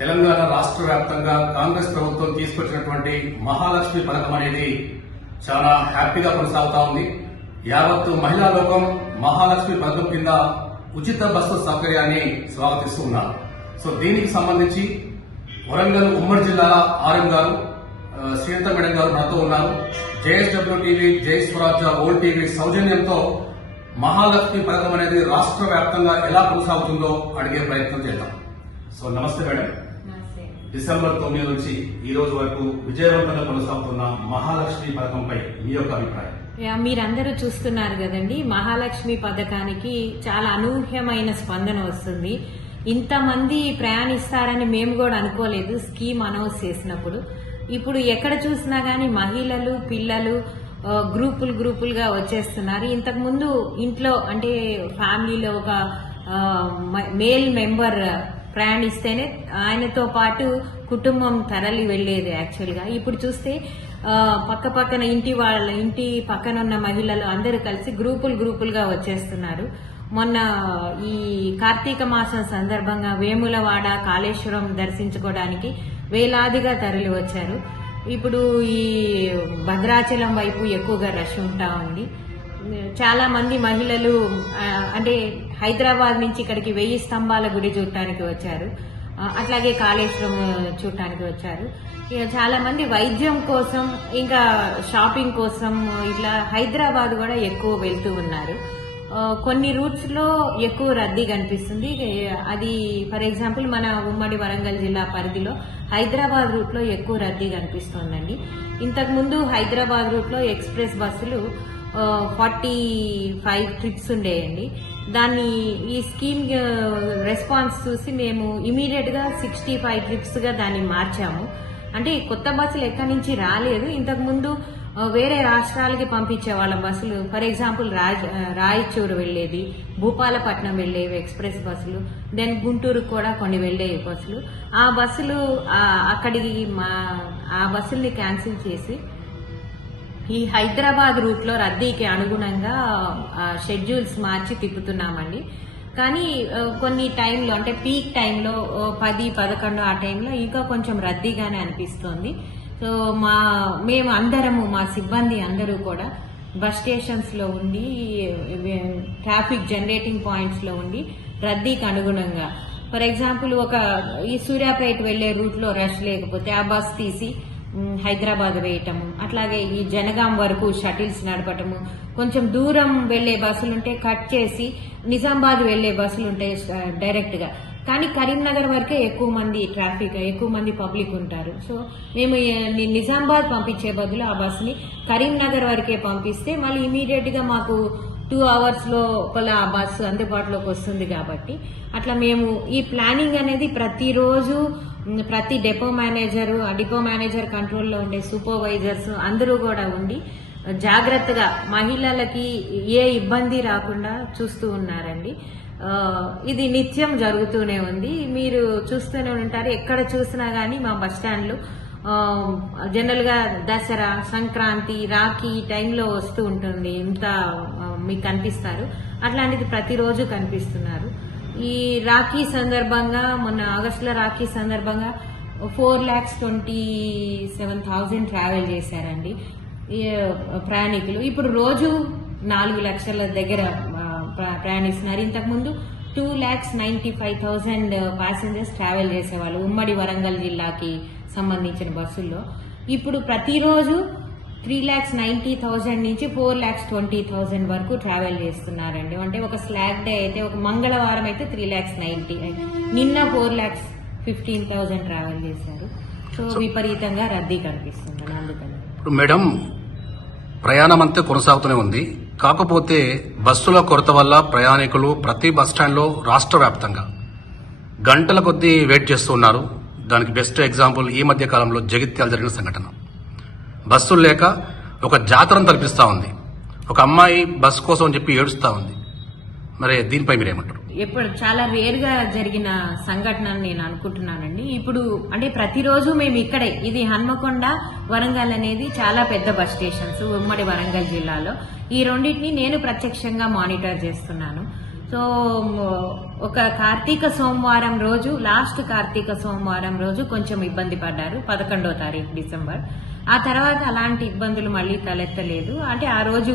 తెలంగాణ రాష్ట్ర వ్యాప్తంగా కాంగ్రెస్ ప్రభుత్వం తీసుకొచ్చినటువంటి మహాలక్ష్మి పథకం అనేది చాలా హ్యాపీగా కొనసాగుతా ఉంది. యావత్తు మహిళా లోకం మహాలక్ష్మి పథకం కింద ఉచిత బస్సు సౌకర్యాన్ని స్వాగతిస్తూ ఉన్నారు. సో దీనికి సంబంధించి వరంగల్ ఉమ్మడి జిల్లాల ఆర్ఎం గారు శ్రీలత మేడం గారు మనతో ఉన్నారు. జేఎస్డబ్ల్యూ టీవీ, జై స్వరాజ్య, ఓల్డ్ టీవీ సౌజన్యంతో మహాలక్ష్మి పథకం అనేది రాష్ట్ర వ్యాప్తంగా ఎలా కొనసాగుతుందో అడిగే ప్రయత్నం చేద్దాం. సో నమస్తే మేడం. డిసెంబర్ 9 నుంచి ఈ రోజు వరకు విజయవంతంగా కొనసాగుతున్న మహాలక్ష్మి పథకంపై మీ యొక్క అభిప్రాయం? మీరందరూ చూస్తున్నారు కదండి, మహాలక్ష్మి పథకానికి చాలా అనూహ్యమైన స్పందన వస్తుంది. ఇంతమంది ప్రయాణిస్తారని మేము కూడా అనుకోలేదు స్కీమ్ అనౌన్స్ చేసినప్పుడు. ఇప్పుడు ఎక్కడ చూసినా గానీ మహిళలు, పిల్లలు గ్రూపులుగా వచ్చేస్తున్నారు. ఇంతకు ముందు ఇంట్లో అంటే ఫ్యామిలీలో ఒక మేల్ మెంబర్ ప్రయాణిస్తేనే ఆయనతో పాటు కుటుంబం తరలి వెళ్లేది యాక్చువల్ గా. ఇప్పుడు చూస్తే పక్కన ఇంటి పక్కన ఉన్న మహిళలు అందరూ కలిసి గ్రూపులుగా వచ్చేస్తున్నారు. మొన్న ఈ కార్తీక మాసం సందర్భంగా వేములవాడ, కాళేశ్వరం దర్శించుకోవడానికి వేలాదిగా తరలి వచ్చారు. ఇప్పుడు ఈ భద్రాచలం వైపు ఎక్కువగా రష్ ఉంటా ఉంది. చాలా మంది మహిళలు అంటే హైదరాబాద్ నుంచి ఇక్కడికి 1000 స్తంభాల గుడి చూడటానికి వచ్చారు. అట్లాగే కాళేశ్వరం చూడటానికి వచ్చారు. చాలా మంది వైద్యం కోసం, ఇంకా షాపింగ్ కోసం ఇట్లా హైదరాబాద్ కూడా ఎక్కువ వెళ్తూ ఉన్నారు. కొన్ని రూట్స్ లో ఎక్కువ రద్దీ కనిపిస్తుంది. అది ఫర్ ఎగ్జాంపుల్ మన ఉమ్మడి వరంగల్ జిల్లా పరిధిలో హైదరాబాద్ రూట్ లో ఎక్కువ రద్దీ కనిపిస్తోందండి. ఇంతకు ముందు హైదరాబాద్ రూట్ లో ఎక్స్ప్రెస్ బస్సులు 45 ట్రిప్స్ ఉండేయండి. దాన్ని ఈ స్కీమ్ రెస్పాన్స్ చూసి మేము ఇమీడియట్ గా 65 ట్రిప్స్ గా దాన్ని మార్చాము. అంటే కొత్త బస్సులు ఎక్కడి నుంచి రాలేదు. ఇంతకు ముందు వేరే రాష్ట్రాలకి పంపించే వాళ్ళ బస్సులు, ఫర్ ఎగ్జాంపుల్ రాయచూరు వెళ్లేది, భూపాలపట్నం వెళ్లేవి ఎక్స్ప్రెస్ బస్సులు, దెన్ గుంటూరుకు కూడా కొన్ని వెళ్లేవి బస్సులు. ఆ బస్సులు అక్కడికి ఆ బస్సుల్ని క్యాన్సిల్ చేసి ఈ హైదరాబాద్ రూట్ లో రద్దీకి అనుగుణంగా షెడ్యూల్స్ మార్చి తిప్పుతున్నామండి. కానీ కొన్ని టైంలో అంటే పీక్ టైంలో 10-11 ఆ టైంలో ఇంకా కొంచెం రద్దీగానే అనిపిస్తోంది. సో మేము అందరము, మా సిబ్బంది అందరూ కూడా బస్ స్టేషన్స్ లో ఉండి, ట్రాఫిక్ జనరేటింగ్ పాయింట్స్ లో ఉండి రద్దీకి అనుగుణంగా, ఫర్ ఎగ్జాంపుల్ ఈ సూర్యాపేట వెళ్లే రూట్ లో రష్ లేకపోతే ఆ బస్ తీసి హైదరాబాద్ వేయటము, అట్లాగే ఈ జనగాం వరకు షటిల్స్ నడపటము, కొంచెం దూరం వెళ్లే బస్సులుంటే కట్ చేసి నిజామాబాద్ వెళ్లే బస్సులుంటాయి డైరెక్ట్ గా. కానీ కరీంనగర్ వరకే ఎక్కువ మంది పబ్లిక్ ఉంటారు. సో మేము నిజామాబాద్ పంపించే బదులు ఆ బస్సుని కరీంనగర్ వరకే పంపిస్తే మళ్ళీ ఇమీడియట్ గా మాకు 2 hours లోపల ఆ బస్సు అందుబాటులోకి వస్తుంది. కాబట్టి అట్లా మేము ఈ ప్లానింగ్ అనేది ప్రతిరోజు ప్రతి డిపో మేనేజర్ కంట్రోల్లో ఉండే సూపర్వైజర్స్ అందరూ కూడా ఉండి జాగ్రత్తగా మహిళలకి ఏ ఇబ్బంది రాకుండా చూస్తూ ఉన్నారండి. ఇది నిత్యం జరుగుతూనే ఉంది. మీరు చూస్తూనే ఉంటారు. ఎక్కడ చూసినా గానీ మా బస్టాండ్లు జనరల్ గా దసరా, సంక్రాంతి, రాఖీ టైంలో వస్తూ ఉంటుంది. ఇంత మీకు కనిపిస్తారు. అట్లాంటిది ప్రతిరోజు కనిపిస్తున్నారు. ఈ రాఖీ సందర్భంగా మొన్న ఆగస్టులో రాఖీ సందర్భంగా 4,27,000 ట్రావెల్ చేశారండి ప్రయాణికులు. ఇప్పుడు రోజు 4 లక్షల దగ్గర ప్రయాణిస్తున్నారు. ఇంతకుముందు 2,95,000 ప్యాసింజర్స్ ట్రావెల్ చేసేవాళ్ళు ఉమ్మడి వరంగల్ జిల్లాకి సంబంధించిన బస్సుల్లో. ఇప్పుడు ప్రతిరోజు 3,90,000 నుంచి 4,20,000 వరకు ట్రావెల్ చేస్తున్నారండి. అంటే ఒక స్లాగ్ డే అయితే, ఒక మంగళవారం అయితే 3,90,000, నిన్న 4,15,000 ట్రావెల్ చేశారు. సో విపరీతంగా రద్దీ కనిపిస్తుంది. అందుకని ఇప్పుడు మేడం ప్రయాణం అంతా కొనసాగుతూనే ఉంది. కాకపోతే బస్సుల కొరత వల్ల ప్రయాణికులు ప్రతి బస్టాండ్లో రాష్ట్ర వ్యాప్తంగా గంటల కొద్దీ వెయిట్ చేస్తూ ఉన్నారు. దానికి బెస్ట్ ఎగ్జాంపుల్ ఈ మధ్య కాలంలో జగిత్యాల జరిగిన సంఘటన. బస్సులు లేక ఒక జాతరను తలపిస్తా ఉంది. ఒక అమ్మాయి బస్సు కోసం అని చెప్పి ఏడుస్తా ఉంది. మరి దీనిపై మీరేమంటారు? ఎప్పుడు చాలా రేర్ గా జరిగిన సంఘటన నేను అనుకుంటున్నానండి. ఇప్పుడు అంటే ప్రతిరోజు మేము ఇక్కడే, ఇది హన్మకొండ, వరంగల్ అనేది చాలా పెద్ద బస్ స్టేషన్స్ ఉమ్మడి వరంగల్ జిల్లాలో. ఈ రెండింటిని నేను ప్రత్యక్షంగా మానిటర్ చేస్తున్నాను. సో ఒక కార్తీక సోమవారం రోజు, లాస్ట్ కార్తీక సోమవారం రోజు కొంచెం ఇబ్బంది పడ్డారు, 11వ తారీఖు డిసెంబర్. ఆ తర్వాత అలాంటి ఇబ్బందులు మళ్ళీ తలెత్తలేదు. అంటే ఆ రోజు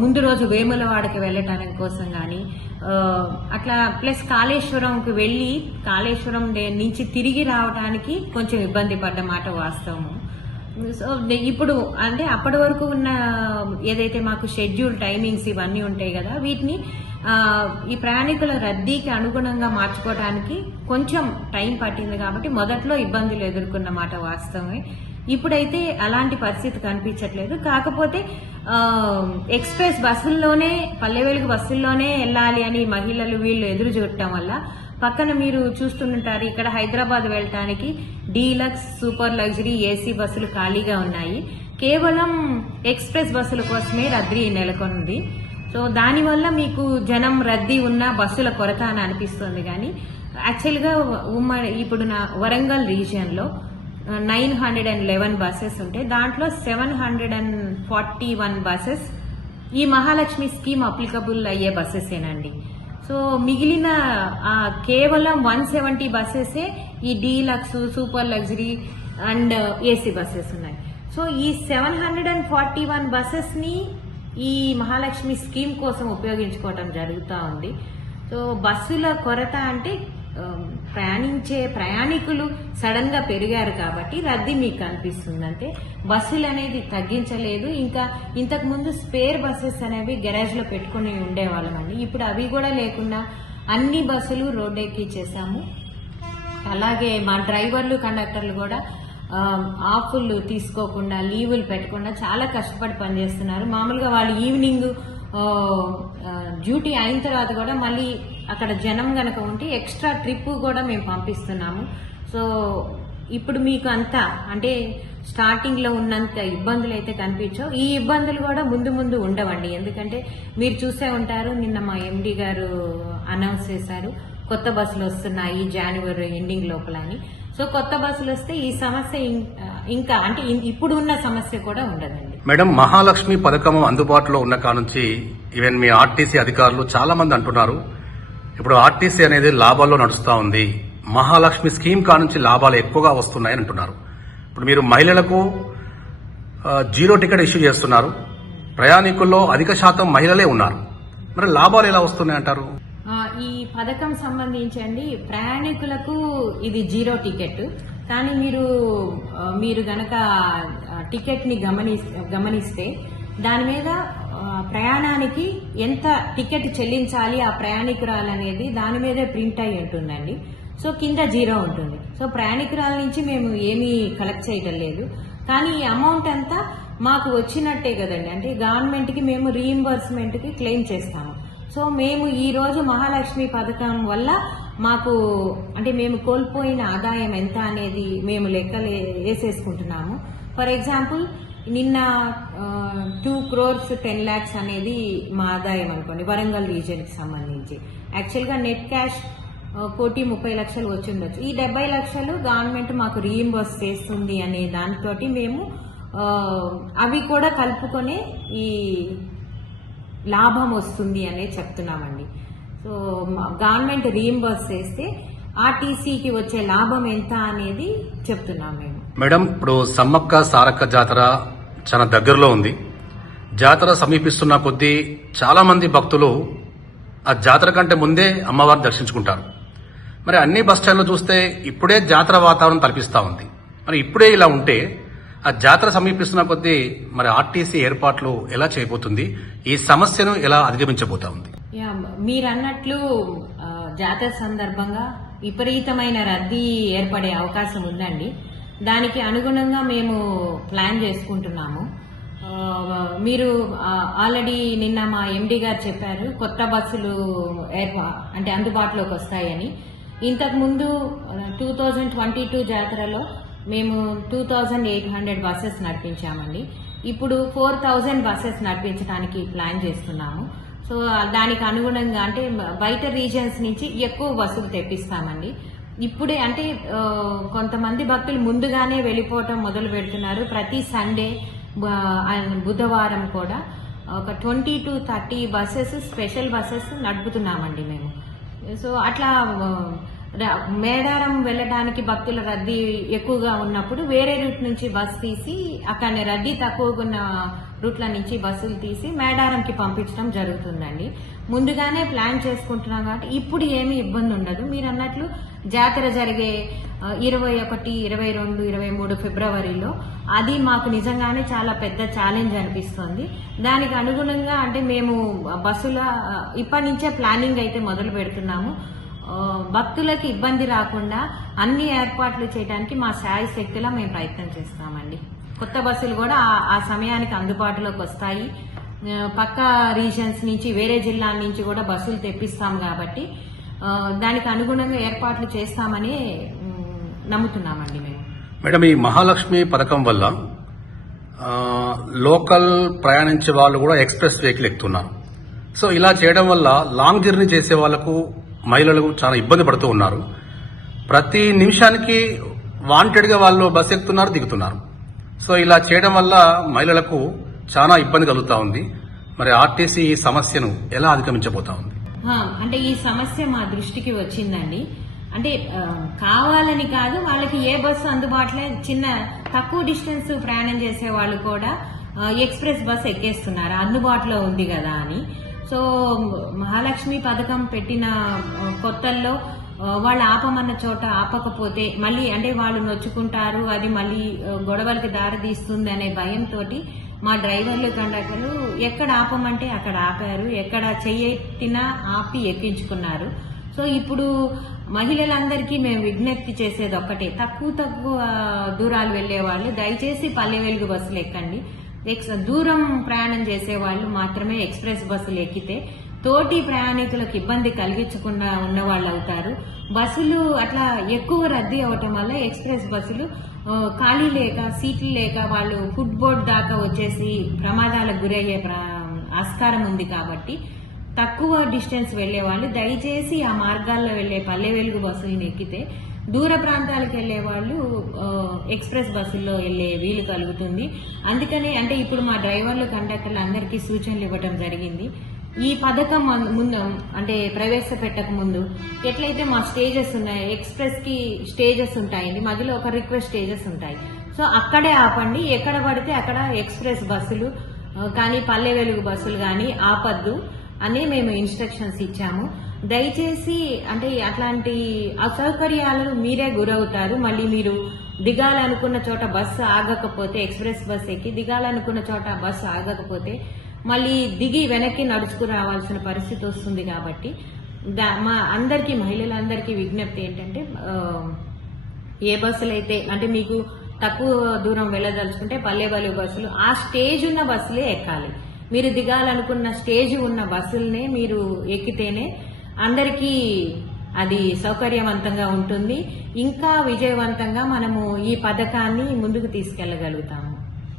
ముందు రోజు వేములవాడకి వెళ్ళటానికి కోసం కానీ అట్లా, ప్లస్ కాళేశ్వరంకి వెళ్ళి కాళేశ్వరం నుంచి తిరిగి రావడానికి కొంచెం ఇబ్బంది పడ్డ మాట వాస్తవము. సో ఇప్పుడు అంటే అప్పటి వరకు ఉన్న ఏదైతే మాకు షెడ్యూల్ టైమింగ్స్ ఇవన్నీ ఉంటాయి కదా, వీటిని ఈ ప్రయాణికుల రద్దీకి అనుగుణంగా మార్చుకోవడానికి కొంచెం టైం పట్టింది. కాబట్టి మొదట్లో ఇబ్బందులు ఎదుర్కొన్న మాట వాస్తవమే. ఇప్పుడైతే అలాంటి పరిస్థితి కనిపించట్లేదు. కాకపోతే ఎక్స్ప్రెస్ బస్సుల్లోనే, పల్లె వెలుగు బస్సుల్లోనే వెళ్ళాలి అని మహిళలు వీళ్ళు ఎదురు చూడటం వల్ల పక్కన మీరు చూస్తుంటారు, ఇక్కడ హైదరాబాద్ వెళ్ళటానికి డీలక్స్, సూపర్ లగ్జరీ, ఏసీ బస్సులు ఖాళీగా ఉన్నాయి. కేవలం ఎక్స్ప్రెస్ బస్సుల కోసమే రద్దీ నెలకొంది. సో దానివల్ల మీకు జనం రద్దీ ఉన్న బస్సుల కొరత అని అనిపిస్తుంది. కానీ యాక్చువల్గా ఇప్పుడు నా వరంగల్ రీజియన్లో 911 బస్సెస్ ఉంటాయి. దాంట్లో 741 బస్సెస్ ఈ మహాలక్ష్మి స్కీమ్ అప్లికబుల్ అయ్యే బస్సెసేనండి. సో మిగిలిన కేవలం 170 బస్సెసే ఈ deluxe, super luxury and AC buses ఉన్నాయి. సో ఈ 741 బస్సెస్ ని ఈ మహాలక్ష్మి స్కీమ్ కోసం ఉపయోగించుకోవటం జరుగుతూ ఉంది. సో బస్సుల కొరత అంటే ప్రయాణించే ప్రయాణికులు సడన్ గా పెరిగారు కాబట్టి రద్దీ మీకు కనిపిస్తుంది. అంటే బస్సులు అనేది తగ్గించలేదు. ఇంకా ఇంతకు ముందు స్పేర్ బస్సెస్ అనేవి గెరాజ్ లో పెట్టుకుని ఉండేవాళ్ళమండి. ఇప్పుడు అవి కూడా లేకుండా అన్ని బస్సులు రోడ్డెక్కిచ్చేసాము. అలాగే మా డ్రైవర్లు, కండక్టర్లు కూడా ఆఫ్లు తీసుకోకుండా, లీవులు పెట్టకుండా చాలా కష్టపడి పనిచేస్తున్నారు. మామూలుగా వాళ్ళు ఈవినింగ్ డ్యూటీ అయిన తర్వాత కూడా మళ్ళీ అక్కడ జనం గనక ఉంటే ఎక్స్ట్రా ట్రిప్ కూడా మేము పంపిస్తున్నాము. సో ఇప్పుడు మీకు అంతా అంటే స్టార్టింగ్ లో ఉన్నంత ఇబ్బందులు అయితే కనిపించవు. ఈ ఇబ్బందులు కూడా ముందు ముందు ఉండవండి. ఎందుకంటే మీరు చూసే ఉంటారు, నిన్న మా ఎండి గారు అనౌన్స్ చేశారు కొత్త బస్సులు వస్తున్నాయి జనవరి ఎండింగ్ లోపల అని. సో కొత్త బస్సులు వస్తే ఈ సమస్య ఇంకా అంటే ఇప్పుడు ఉన్న సమస్య కూడా ఉండదండి. మేడం, మహాలక్ష్మి పథకం అందుబాటులో ఉన్న కానుంచి ఈవెన్ మీ ఆర్టీసీ అధికారులు చాలా మంది అంటున్నారు, ఇప్పుడు ఆర్టీసీ అనేది లాభాల్లో నడుస్తా ఉంది, మహాలక్ష్మి స్కీమ్ కానుంచి లాభాలు ఎక్కువగా వస్తున్నాయని అంటున్నారు. ఇప్పుడు మీరు మహిళలకు 0 టికెట్ ఇష్యూ చేస్తున్నారు, ప్రయాణికుల్లో అధిక శాతం మహిళలే ఉన్నారు, మరి లాభాలు ఎలా వస్తున్నాయంటారు? ఈ పథకం సంబంధించండి ప్రయాణికులకు ఇది 0 టికెట్. కానీ మీరు గనక టికెట్ ని గమనిస్తే దాని మీద ప్రయాణానికి ఎంత టికెట్ చెల్లించాలి ఆ ప్రయాణికురాలు అనేది దాని మీదే ప్రింట్ అయి ఉంటుందండి. సో కింద 0 ఉంటుంది. సో ప్రయాణికురాల నుంచి మేము ఏమీ కలెక్ట్ చేయడం లేదు. కానీ ఈ అమౌంట్ అంతా మాకు వచ్చినట్టే కదండి. అంటే గవర్నమెంట్ కి మేము రీయింబర్స్మెంట్ కి క్లెయిమ్ చేస్తాము. సో మేము ఈ రోజు మహాలక్ష్మి పథకం వల్ల మాకు అంటే మేము కోల్పోయిన ఆదాయం ఎంత అనేది మేము లెక్కలు వేసేసుకుంటున్నాము. ఫర్ ఎగ్జాంపుల్ నిన్న 2 crores 10 lakhs అనేది మా ఆదాయం అనుకోండి వరంగల్ రీజియన్ కి సంబంధించి. యాక్చువల్ గా నెట్ క్యాష్ 1,30,00,000 వచ్చి ఉండొచ్చు. ఈ 70 లక్షలు గవర్నమెంట్ మాకు రీయింబర్స్ చేస్తుంది అనే దానితోటి మేము అవి కూడా కలుపుకొని ఈ లాభం వస్తుంది అనేది చెప్తున్నామండి. సో గవర్నమెంట్ రీయింబర్స్ చేస్తే ఆర్టీసీకి వచ్చే లాభం ఎంత అనేది చెప్తున్నాం మేము. మేడం, ఇప్పుడు సమ్మక్క సారక్క జాతర చాలా దగ్గరలో ఉంది. జాతర సమీపిస్తున్న కొద్దీ చాలా మంది భక్తులు ఆ జాతర కంటే ముందే అమ్మవారిని దర్శించుకుంటారు. మరి అన్ని బస్ స్టాండ్లు చూస్తే ఇప్పుడే జాతర వాతావరణం కల్పిస్తా ఉంది. మరి ఇప్పుడే ఇలా ఉంటే ఆ జాతర సమీపిస్తున్న కొద్దీ మరి ఆర్టీసీ ఏర్పాట్లు ఎలా చేయబోతుంది, ఈ సమస్యను ఎలా అధిగమించబోతా ఉంది? మీరు అన్నట్లు జాతర సందర్భంగా విపరీతమైన రద్దీ ఏర్పడే అవకాశం ఉందండి. దానికి అనుగుణంగా మేము ప్లాన్ చేసుకుంటున్నాము. మీరు ఆల్రెడీ నిన్న మా ఎండి గారు చెప్పారు కొత్త బస్సులు అంటే అందుబాటులోకి వస్తాయని. ఇంతకు ముందు 2022 జాతరలో మేము 2,800 బస్సెస్ నడిపించామండి. ఇప్పుడు 4,000 బస్సెస్ నడిపించడానికి ప్లాన్ చేస్తున్నాము. సో దానికి అనుగుణంగా అంటే బయట రీజియన్స్ నుంచి ఎక్కువ బస్సులు తెప్పిస్తామండి. ఇప్పుడే అంటే కొంతమంది భక్తులు ముందుగానే వెళ్ళిపోవటం మొదలు పెడుతున్నారు. ప్రతి సండే, బుధవారం కూడా ఒక 20 to 30 బస్సెస్ స్పెషల్ బస్సెస్ నడుపుతున్నామండి మేము. సో అట్లా మేడారం వెళ్ళడానికి భక్తుల రద్దీ ఎక్కువగా ఉన్నప్పుడు వేరే రూట్ నుంచి బస్ తీసి అక్కడ రద్దీ తక్కువగా ఉన్న రూట్ల నుంచి బస్సులు తీసి మేడారంకి పంపించడం జరుగుతుందండి. ముందుగానే ప్లాన్ చేసుకుంటున్నాం కాబట్టి ఇప్పుడు ఏమీ ఇబ్బంది ఉండదు. మీరు అన్నట్లు జాతర జరిగే 21, 22, 23 ఫిబ్రవరిలో అది మాకు నిజంగానే చాలా పెద్ద ఛాలెంజ్ అనిపిస్తుంది. దానికి అనుగుణంగా అంటే మేము బస్సుల ఇప్పటి నుంచే ప్లానింగ్ అయితే మొదలు పెడుతున్నాము. భక్తులకి ఇబ్బంది రాకుండా అన్ని ఏర్పాట్లు చేయడానికి మా శాయ శక్తిలా మేము ప్రయత్నం చేస్తామండి. కొత్త బస్సులు కూడా ఆ సమయానికి అందుబాటులోకి వస్తాయి. పక్క రీజన్స్ నుంచి వేరే జిల్లాల నుంచి కూడా బస్సులు తెప్పిస్తాం కాబట్టి దానికి అనుగుణంగా ఏర్పాట్లు చేస్తామని నమ్ముతున్నామండి మేము. మేడం, ఈ మహాలక్ష్మి పథకం వల్ల లోకల్ ప్రయాణించే వాళ్ళు కూడా ఎక్స్ప్రెస్ వెహికల్ ఎక్కుతున్నారు. సో ఇలా చేయడం వల్ల లాంగ్ జర్నీ చేసే వాళ్లకు మహిళలు చాలా ఇబ్బంది పడుతూ ఉన్నారు. ప్రతి నిమిషానికి వాంటెడ్గా వాళ్ళు బస్ ఎక్కుతున్నారు, దిగుతున్నారు. సో ఇలా చేయడం వల్ల మహిళలకు చాలా ఇబ్బంది కలుగుతా ఉంది. మరి ఆర్టీసీ ఈ సమస్యను ఎలా అధిగమించబోతా ఉంది? అంటే ఈ సమస్య మా దృష్టికి వచ్చిందండి. అంటే కావాలని కాదు, వాళ్ళకి ఏ బస్సు అందుబాటులో చిన్న తక్కువ డిస్టెన్స్ ప్రయాణం చేసే వాళ్ళు కూడా ఎక్స్ప్రెస్ బస్ ఎక్కేస్తున్నారు, అందుబాటులో ఉంది కదా అని. సో మహాలక్ష్మి పథకం పెట్టిన కొత్తల్లో వాళ్ళు ఆపమన్న చోట ఆపకపోతే మళ్ళీ అంటే వాళ్ళు నొచ్చుకుంటారు, అది మళ్ళీ గొడవలకి దారి తీస్తుంది అనే భయంతో మా డ్రైవర్లు కండక్టర్లు ఎక్కడ ఆపమంటే అక్కడ ఆపారు, ఎక్కడ చెయ్యెత్తినా ఆపి ఎక్కించుకున్నారు. సో ఇప్పుడు మహిళలందరికీ మేము విజ్ఞప్తి చేసేది ఒక్కటే, తక్కువ దూరాలు వెళ్లే వాళ్ళు దయచేసి పల్లె వెలుగు బస్సులు ఎక్కండి. దూరం ప్రయాణం చేసే వాళ్ళు మాత్రమే ఎక్స్ప్రెస్ బస్సులు ఎక్కితే తోటి ప్రయాణికులకు ఇబ్బంది కలిగించకుండా ఉన్న వాళ్ళు అవుతారు. బస్సులు అట్లా ఎక్కువ రద్దీ అవటం వల్ల ఎక్స్ప్రెస్ బస్సులు ఖాళీ లేక సీట్లు లేక వాళ్ళు ఫుట్ బోర్డ్ దాకా వచ్చేసి ప్రమాదాలకు గురయ్యే ఆస్కారం ఉంది. కాబట్టి తక్కువ డిస్టెన్స్ వెళ్లే వాళ్ళు దయచేసి ఆ మార్గాల్లో వెళ్లే పల్లె వెలుగు బస్సులను ఎక్కితే దూర ప్రాంతాలకు వెళ్లే వాళ్ళు ఎక్స్ప్రెస్ బస్సుల్లో వెళ్లే వీలు కలుగుతుంది. అందుకనే అంటే ఇప్పుడు మా డ్రైవర్లు కండక్టర్లు అందరికీ సూచనలు ఇవ్వడం జరిగింది. ఈ పథకం ముందు అంటే ప్రవేశపెట్టక ముందు ఎట్లయితే మా స్టేజెస్ ఉన్నాయి, ఎక్స్ప్రెస్ కి స్టేజెస్ ఉంటాయండి, మధ్యలో ఒక రిక్వెస్ట్ స్టేజెస్ ఉంటాయి. సో అక్కడే ఆపండి, ఎక్కడ పడితే అక్కడ ఎక్స్ప్రెస్ బస్సులు కానీ పల్లె వెలుగు బస్సులు కానీ ఆపద్దు అని మేము ఇన్స్ట్రక్షన్స్ ఇచ్చాము. దయచేసి అంటే అట్లాంటి అసౌకర్యాలు మీరే గురవుతారు. మళ్ళీ మీరు దిగాలనుకున్న చోట బస్సు ఆగకపోతే, ఎక్స్ప్రెస్ బస్ ఎక్కి దిగాలనుకున్న చోట బస్సు ఆగకపోతే మళ్ళీ దిగి వెనక్కి నడుచుకు రావాల్సిన పరిస్థితి వస్తుంది. కాబట్టి మా అందరికీ మహిళలందరికీ విజ్ఞప్తి ఏంటంటే ఏ బస్సులు అయితే అంటే మీకు తక్కువ దూరం వెళ్ళదలుచుకుంటే పల్లె వెలుగు బస్సులు ఆ స్టేజ్ ఉన్న బస్సులే ఎక్కాలి. మీరు దిగాలనుకున్న స్టేజ్ ఉన్న బస్సులనే మీరు ఎక్కితేనే అందరికీ అది సౌకర్యవంతంగా ఉంటుంది. ఇంకా విజయవంతంగా మనము ఈ పథకాన్ని ముందుకు తీసుకెళ్లగలుగుతాము.